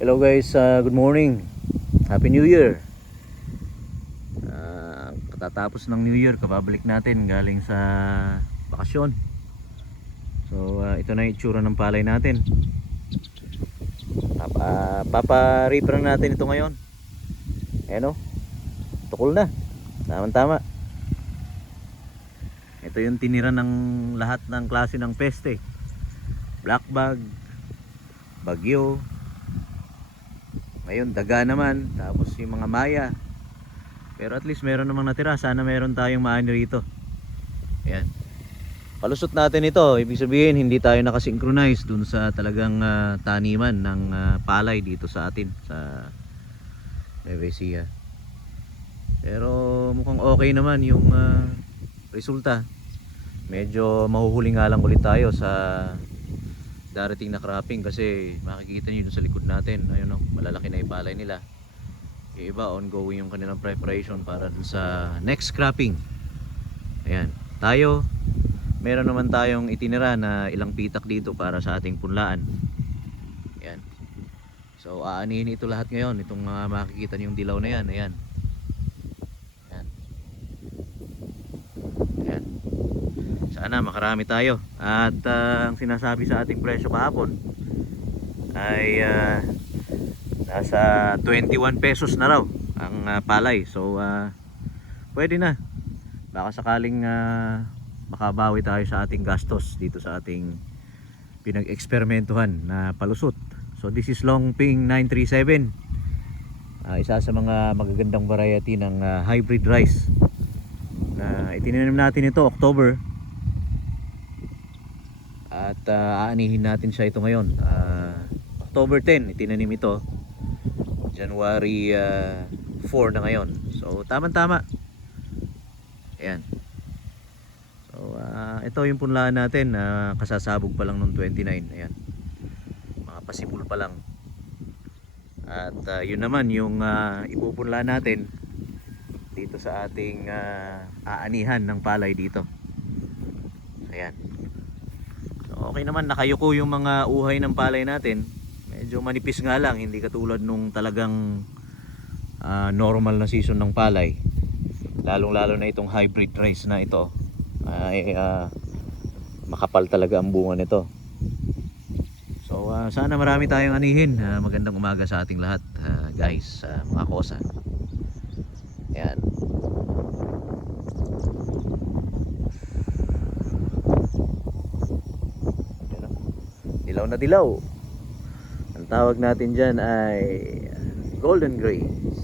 Hello guys, good morning. Happy New Year. Katatapos ng New Year, kababalik natin galing sa bakasyon. So ito na yung itsura ng palay natin. Papa-reaper natin ito ngayon. Ayan o, tukol na. Tama-tama. Ito yung tinira ng lahat ng klase ng peste. Black bag, bagyo. Ngayon daga naman, tapos yung mga maya. Pero at least meron namang natira. Sana meron tayong maani rito. Ayan. Palusot natin ito. Ibig sabihin hindi tayo nakasynchronize dun sa talagang taniman ng palay dito sa atin sa Nueva Ecija. Pero mukhang okay naman yung resulta. Medyo mahuhuli nga lang ulit tayo sa darating na cropping kasi makikita nyo dun sa likod natin, ayun, malalaki na yung palay nila. Yung iba ongoing yung kanilang preparation para dun sa next cropping. Ayan, tayo meron naman tayong itinira na ilang pitak dito para sa ating punlaan. Ayan, so aanihin ito lahat ngayon. Itong makikita nyo yung dilaw na yan. Ayan, ayan, ayan. Sana makarami tayo. At ang sinasabi sa ating presyo kahapon ay nasa 21 pesos na raw ang palay. So pwede na. Baka sakaling makabawi tayo sa ating gastos dito sa ating pinag-eksperimentuhan na palusot. So this is Longping 937. Isa sa mga magagandang variety ng hybrid rice na itinanim natin ito October. At aanihin natin siya ito ngayon. October 10 itinanim ito. January 4 na ngayon. So tamang-tama. Ayan. So ito yung punlaan natin. Kasasabog pa lang nung 29. Ayan. Mga pasibol pa lang. At yun naman yung ipupunla natin dito sa ating aanihan ng palay dito. Ayan. Okay naman, nakayuko yung mga uhay ng palay natin. Medyo manipis nga lang, hindi katulad nung talagang normal na season ng palay. Lalong lalo na itong hybrid rice na ito ay makapal talaga ang bunga nito. So sana marami tayong anihin. Magandang umaga sa ating lahat, guys, mga kosa. Ayan. Dilaw na dilaw. Ang tawag natin dyan ay golden grains.